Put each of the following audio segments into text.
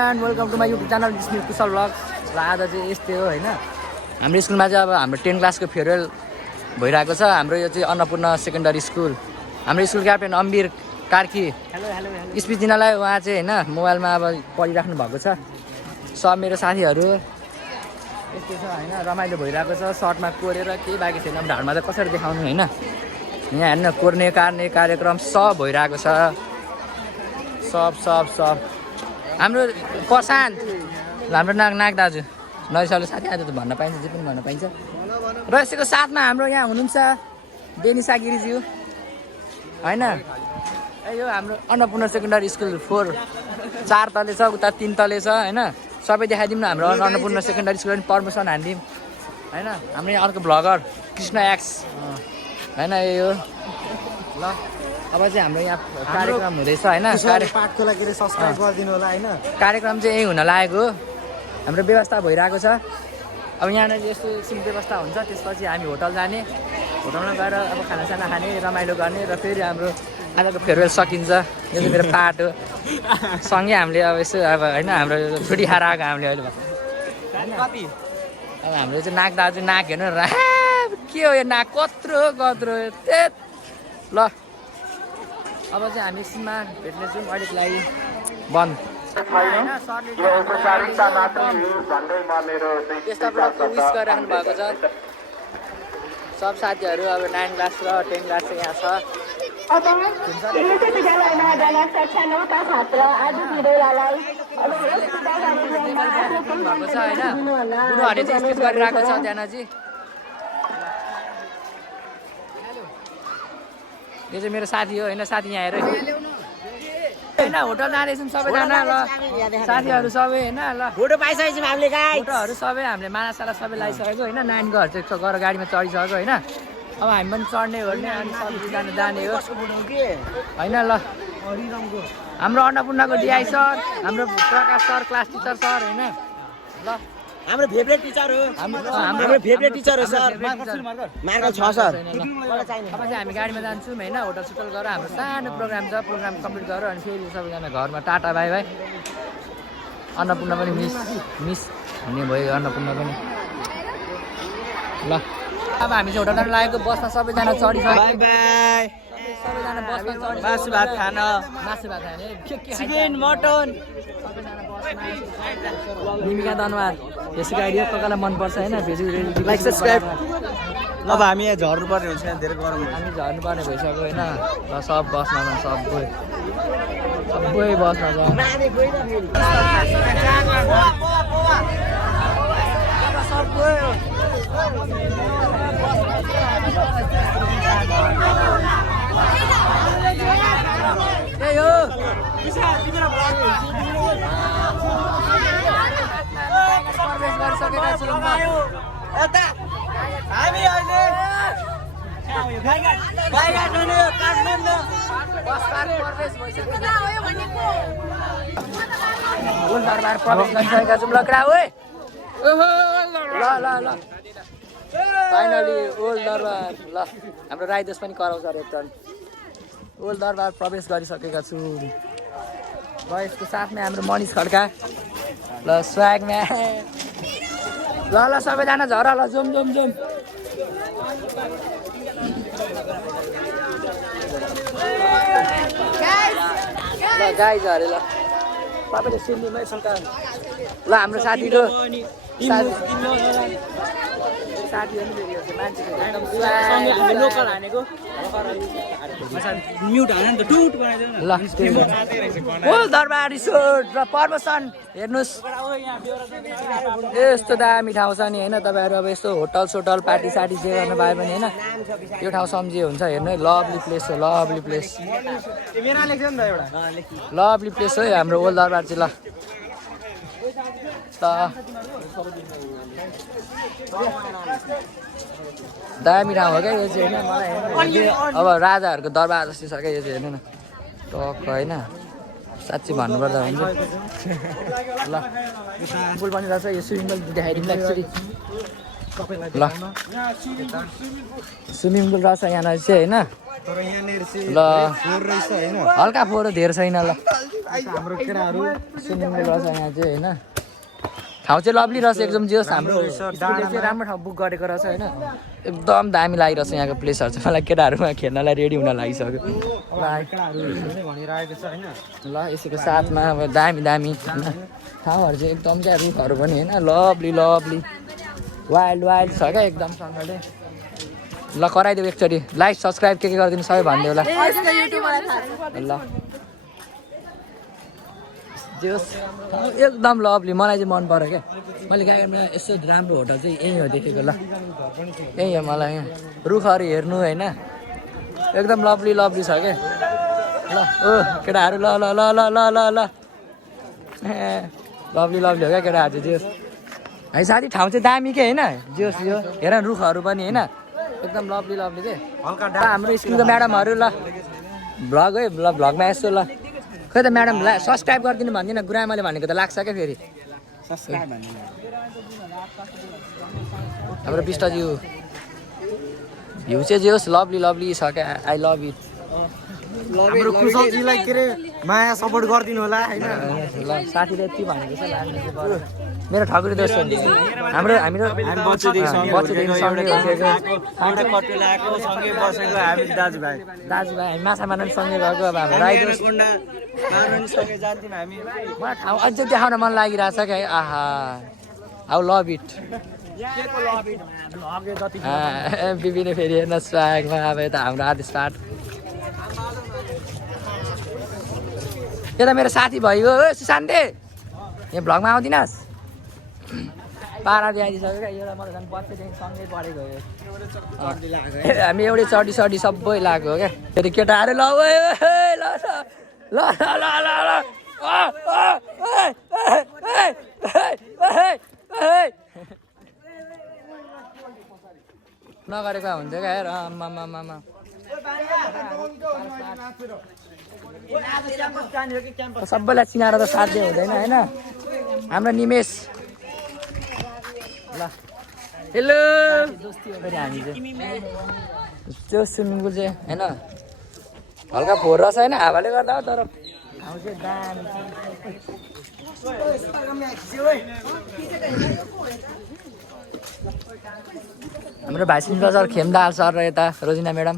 Everyone welcome to my YouTube channel Smith Kushal blog. र आज चाहिँ यस्तै हो होइन, हाम्रो स्कुलमा चाहिँ अब हाम्रो 10 क्लासको फेयरवेल भइरहेको छ। हाम्रो यो चाहिँ अन्नपूर्ण सेकेन्डरी स्कुल। हाम्रो स्कुल क्याप्टेन अम्बिर कार्की स्पिच दिनलाई उहाँ चाहिँ होइन मोबाइलमा अब पढिराख्नु भएको छ। सब मेरो साथीहरू यस्तो छ होइन, रमाइलो भइरहेको छ। सर्टमा कोरेर केही बाँकी छैन, ढाडमा चाहिँ कसरी देखाउनु होइन। यहाँ हेर्न कोर्ने कार्ने कार्यक्रम सब भइरहेको छ। सब हाम्रो प्रशान्त हाम्रो नाग दाजु नरिसाले साथी आज त भन्न पाइन्छ, जे पनि भन्न पाइन्छ। र यसको साथमा हाम्रो यहाँ हुनुहुन्छ बेनिसा गिरिज्यू होइन। यो हाम्रो अन्नपूर्ण सेकेन्डरी स्कुल 4 तले छ, उता 3 तले छ होइन। सबै देखाइदिउँ न हाम्रो अन्नपूर्ण सेकेन्डरी स्कुल पनि प्रमोसन हानिदिउँ होइन। हाम्रो यहाँ अर्को भ्लगर कृष्ण एक्स होइन यो ल। अब चाहिँ हाम्रो यहाँ कार्यक्रम हुँदैछ होइन। पाठको लागि सब्सक्राइब गरिदिनु होला होइन। कार्यक्रम चाहिँ यही हुन लागेको, हाम्रो व्यवस्था भइरहेको छ। अब यहाँनिर यस्तो एकछिन व्यवस्था हुन्छ, त्यसपछि हामी होटल जाने, होटलमा गएर अब खानासाना खाने, रमाइलो गर्ने, र फेरि हाम्रो आजको फेयरवेल सकिन्छ। यो चाहिँ मेरो पाठ हो। सँगै हामीले अब यसो अब होइन हाम्रो छुट्टी खाएर आएको हामीले अहिले कति अब हाम्रो चाहिँ नाक दाजु नाक हेर्नु र के हो यो नाक कत्रो त्यत ल। अब चाहिँ हामी एकछिनमा भेट्नेछौँ, अहिलेको लागि बन्द। त्यस्ता प्रकारको विस गरिराख्नु भएको छ सब साथीहरू। अब 9 क्लास र 10 क्लास चाहिँ यहाँ छ। बुढोहरूले चाहिँ स्पिच गरिरहेको छ त्यहाँ चाहिँ। यो चाहिँ मेरो साथी हो होइन, साथी यहाँ हेर होइन। होटल जाँदैछौँ सबैजना ल, साथीहरू सबै होइन ल। फोटो पाइसकेछौँ हामीले, फोटोहरू सबै हामीले मानासाला सबै लगाइसकेको होइन। नानीको चाहिँ गएर गाडीमा चढिसकेको होइन। अब हामी पनि चढ्ने ओर्ने अनि सबैजना जाने हो होइन ल। हाम्रो अन्नपूर्णको डिआई सर, हाम्रो प्रकाश सर क्लास टिचर सर होइन ल। हाम्रो फेभरेट टिचर हो, हाम्रो फेभरेट टिचर हो सर मार्गल छ सर। अब चाहिँ हामी गाडीमा जान्छौँ होइन। होटल सुटल गरेर हाम्रो सानो प्रोग्राम छ, प्रोग्राम कम्प्लिट गरेर अनि फेरि सबैजना घरमा टाटा बाई बाई। अन्नपूर्ण पनि मिस हुने भयो, अन्नपूर्ण पनि ल। अब हामी चाहिँ होटल जानु लागेको, बसमा सबैजना चढिसक्यो। सबैजना बसमा चढि मासु भात खाने चिकन मटन भूमिका धन्यवाद। यसको आइडिया कसैलाई मनपर्छ होइन, लाइक सब्सक्राइब। अब हामी यहाँ झर्नु पर्ने हुन्छ, धेरै गरम हामी झर्नु पर्ने भइसक्यो होइन। र सब बसमा जान्छ, सबै बसमा जान्छ। त्यही हो प्रवेश गरिसकेका छौँ। हामी अहिले दरबार प्रवेश गरिसकेका छौँ। लकडा ओए ल फाइनली ओल्ड दरबार ल। हाम्रो राईदोस पनि कराउँछ अरे एकटन। ओल्ड दरबार प्रवेश गरिसकेका छौँ। र यसको साथमा हाम्रो मनिष खड्का ल, स्वागमा ल सबैजना झर ल, जुम ल गाई झरे ल। तपाईँले सिन्धीमै शङ्का ल। हाम्रो साथीको साथीहरू पनि मान्छे लोकल हानेको म्युट हाने त टुट बनाइदिनु ल। ओल्ड दरबार रिसोर्ट र प्रमोसन हेर्नुहोस्, यस्तो दामी ठाउँ छ नि होइन। तपाईँहरू अब यस्तो होटल सोटल पार्टी सार्टी जे गर्नु पायो भने होइन, यो ठाउँ सम्झिए हुन्छ। हेर्नु है, लभली प्लेस हो, लभली प्लेस हो हाम्रो ओल्ड दरबार चाहिँ ल। दामी ठाउँ हो क्या यो चाहिँ होइन। मलाई अब राजाहरूको दरबार जस्तो छ क्या यो चाहिँ, हेर्नु न टक्क होइन। साँच्ची भन्नुपर्दा हुन्छ ल। पुल पनि रहेछ, यो स्विमिङ पुल देखाइदिनु एकचोटि। ल स्विमिङ पुल रहेछ यहाँनिर चाहिँ होइन ल हल्का फोहोर धेरै छैन ल स्विमिङ पुल रहेछ यहाँ चाहिँ होइन ठाउँ चाहिँ लभली रहेछ एकदम जे होस् हाम्रो स्कुलले चाहिँ राम्रो ठाउँ बुक गरेको रहेछ होइन एकदम दामी लागिरहेछ यहाँको प्लेसहरू चाहिँ मलाई केटाहरूमा खेल्नलाई रेडी हुन लागिसक्यो ल यसैको साथमा अब दामी दामी होइन ठाउँहरू चाहिँ एकदम क्या रुखहरू पनि होइन लभली लभली वाइल्ड वाइल्ड छ क्या एकदम सँगले ल कराइदेऊ एकचोटि लाइक सब्सक्राइब के गरिदिनु सबै भनिदेऊ ल ल जे होस् एकदम लभली मलाई चाहिँ मन पर्यो क्या मैले गाडीमा यस्तो राम्रो होटल चाहिँ यहीँ हो देखेको ल यहीँ हो मलाई यहाँ रुखहरू हेर्नु होइन एकदम लभली लभली छ क्या ल ओ केटाहरू ल ल ल ल ल ल ल लभली लभली हो क्या केटाहरू चाहिँ जे होस् है साथी ठाउँ चाहिँ दामी के होइन जे होस् यो हेर रुखहरू पनि होइन एकदम लभली लभली के हाम्रो स्कुलको म्याडमहरू ल भ्लग है ल भ्लगमा यस्तो ल खै त म्याडम सब्सक्राइब गरिदिनु भन्दिनँ गुरुआमाले भनेको त लाग्छ क्या फेरि हाम्रो विष्टज्यू भ्यू चाहिँ जे होस् लभली लभली छ क्या आई लभ इट हाम्रो कुशलजीलाई के अरे माया सपोर्ट गरिदिनु होला होइन ल साथीले यति भनेको छ मेरो ठकुरी दोस्त हो हाम्रो हामीहरू बच्चैदेखि सँगै दाजुभाइ हामी माछा मार्न सँगै गएको अब हाम्रो राई दोस्त मलाई ठाउँ अझै देखाउन मन लागिरहेछ क्या आहा हाउ लभ इट बिबीले फेरि हेर्न स्वागमा अब यता हाम्रो आदि स्टार्ट यता मेरो साथी भइगयो हो सुशान्ते यहाँ भ्लगमा आउँदिनस् पारा दिइसक्यो क्या एउटा मलाई झन् बच्चैदेखि सँगै पढेको हो हामी एउटै चडी सडी सबै लगाएको हो क्या फेरि केटाहरू ल ल ल ल ल ल नगरेको हुन्छ क्या हेर आम्मामामा सबैलाई चिनाएर त साध्य हुँदैन होइन हाम्रो निमेश ल हेलो हामी चाहिँ त्यो स्विमिङ पुल चाहिँ होइन हल्का फोहोर रहेछ होइन हावाले गर्दा हो तर ठाउँ चाहिँ दामी हाम्रो भाइस प्रिन्सिपल खेमदाल सर र यता रोजिना म्याडम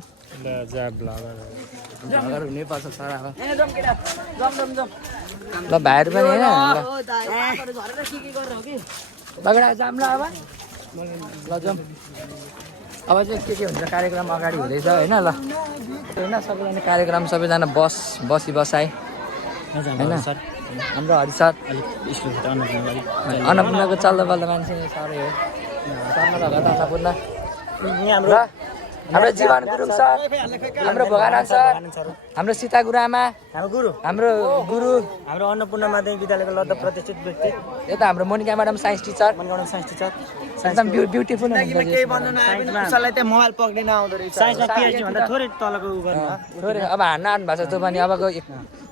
भ्लगर हुनैपर्छ सर अब ल भाइहरू पनि होइन बगडा जाम ल अब ल जाउँ अब चाहिँ के हुन्छ कार्यक्रम अगाडि हुँदैछ होइन ल होइन सबैजना कार्यक्रम सबैजना बसी बसाइ होइन हाम्रो हरि सर अन्नपूर्णको चल्दो बल्दो मान्छे सरै हो सर्न भगत अन्नपूर्ण हाम्रो जीवन गुरुङ सर हाम्रो भोगानाथ सर हाम्रो सीता गुरुआमा हाम्रो गुरु हाम्रो अन्नपूर्ण माध्यमिक विद्यालयको लद्दा प्रतिष्ठित व्यक्ति यता हाम्रो मोनिका म्याडम साइन्स टिचर एकदम ब्युटिफुल कुशललाई चाहिँ मोबाइल पक्रिन आउँदो रहेछ साइन्समा पिएचडी भन्दा थोरै तलको उ गर्नु थोरै अब हान्न आउनु भएको छ त्यो पनि अब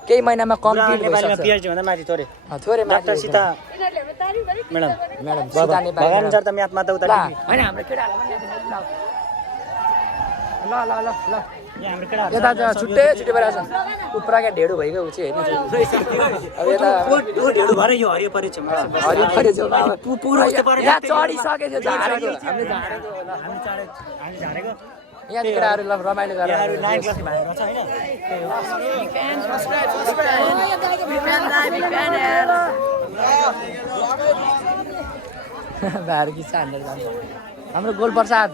केही महिनामा कम्प्लिट नेपालीमा पिएचडी भन्दा माथि थोरै माथि सीता म्याडम सीता नेपाली भगवान सर त म्याथमा त उता होइन हाम्रो केटाहरूलाई ल ल ल ल यहाँ हाम्रो केटा यता छुट्टै भएर छ उपरा क्या ढेडो भइगयो ऊ चाहिँ होइन अब यता ढेडो भरे यो हरियो परेछ हरियो परेछ यहाँ चढिसकेको थियो झारेको हामीले झारेको यहाँ केटाहरू ल रमाइलो गरेर भाइहरू किस्सा हान्दै जान्छ हाम्रो गोल प्रसाद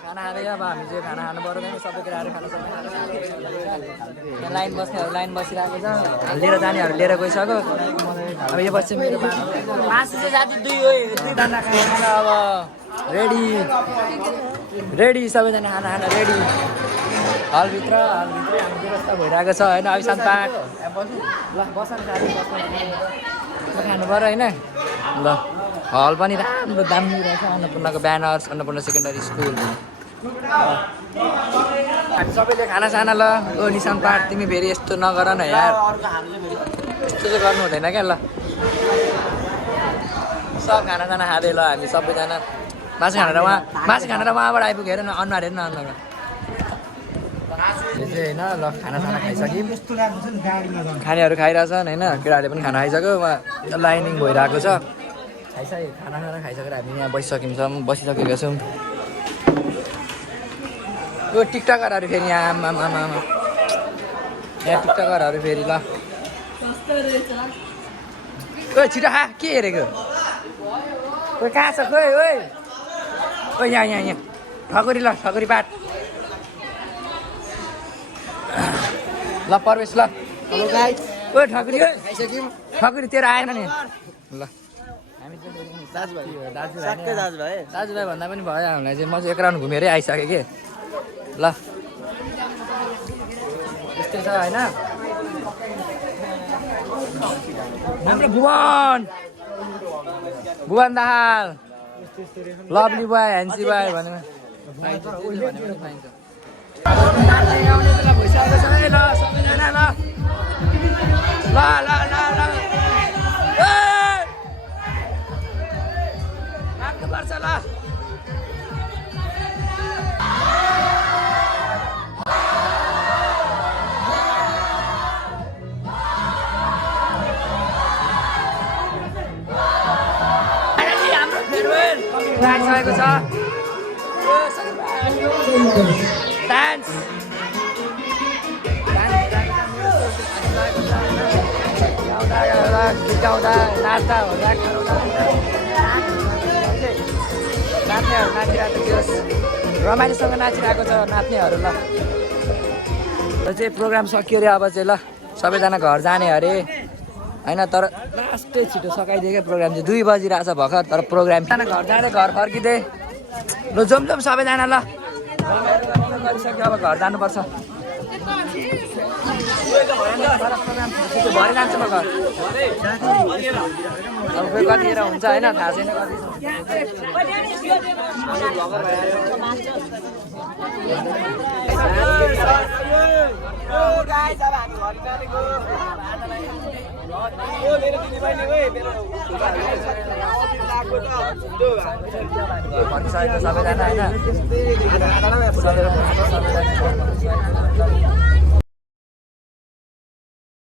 खाना खाँदै अब हामी चाहिँ खाना खानु पऱ्यो भने सबै केटाहरू खाना सक्छ यहाँ लाइन बस्नेहरू लाइन बसिरहेको छ लिएर जानेहरू लिएर गइसक्यो अब यो पछि मेरो मासु चाहिँ जाति दुई दाना खाना अब रेडी सबैजना खाना रेडी हलभित्रै हाम्रो व्यवस्था भइरहेको छ होइन अभिशान पाठ ल बस खानु पऱ्यो होइन ल हल पनि राम्रो दामी रहेछ अन्नपूर्णको ब्यानर्स अन्नपूर्ण सेकेन्डरी स्कुल हामी सबैले खानासाना ल ओ निशान पाठ तिमी फेरि यस्तो नगर न यार यस्तो चाहिँ गर्नु हुँदैन क्या ल सब खानासाना खाँदै ल हामी सबैजना मासु खाना र उहाँबाट आइपुग्यो हेर न अनुहार हेर्न अनुहार यो चाहिँ होइन ल खानासाना खाइसक्यौँ खानेहरू खाइरहेछन् होइन केटाहरूले पनि खाना खाइसक्यो उहाँ लाइनिङ भइरहेको छ खानासाना खाइसकेर हामी यहाँ बसिसकेका छौँ यो टिकटकरहरू फेरि यहाँ आमा यहाँ टिकटकरहरू फेरि ल ओ छिटो खा के हेरेको ओ कहाँ छ खोइ ओइ ओ यहाँ ठकुरी ल ठकुरी पाठ ल प्रवेश ल ओ ठकुरी ठकुरी तेरो आएन नि ल हामी दाजुभाइ भन्दा पनि भयो हामीलाई चाहिँ म चाहिँ एक राउन्ड घुमेरै आइसकेँ कि ल त्यस्तै छ होइन हाम्रो Bhuwan Dahal lovely boy handsome boy भनेर आउने बेला भइसकेको छ है ल सबैजना ल लाग्नुपर्छ ल लागिसकेको छ डान्स गीत गाउँदा नाच्दा नाच्नेहरू नाचिरहेको थियो रमाइलोसँग नाचिरहेको छ नाच्नेहरू ल चाहिँ प्रोग्राम सकियो अरे अब चाहिँ ल सबैजना घर जाने अरे होइन तर लास्टै छिटो सकाइदियो क्या प्रोग्राम चाहिँ 2 बजिरहेछ भर्खर तर प्रोग्राम घर जाँदै घर फर्किँदै ल जाउँ सबैजना ल गरिसक्यो अब घर जानुपर्छ भरे जान्छु म घर अब खोइ कतिखेर हुन्छ होइन थाहा छैन सबैजना होइन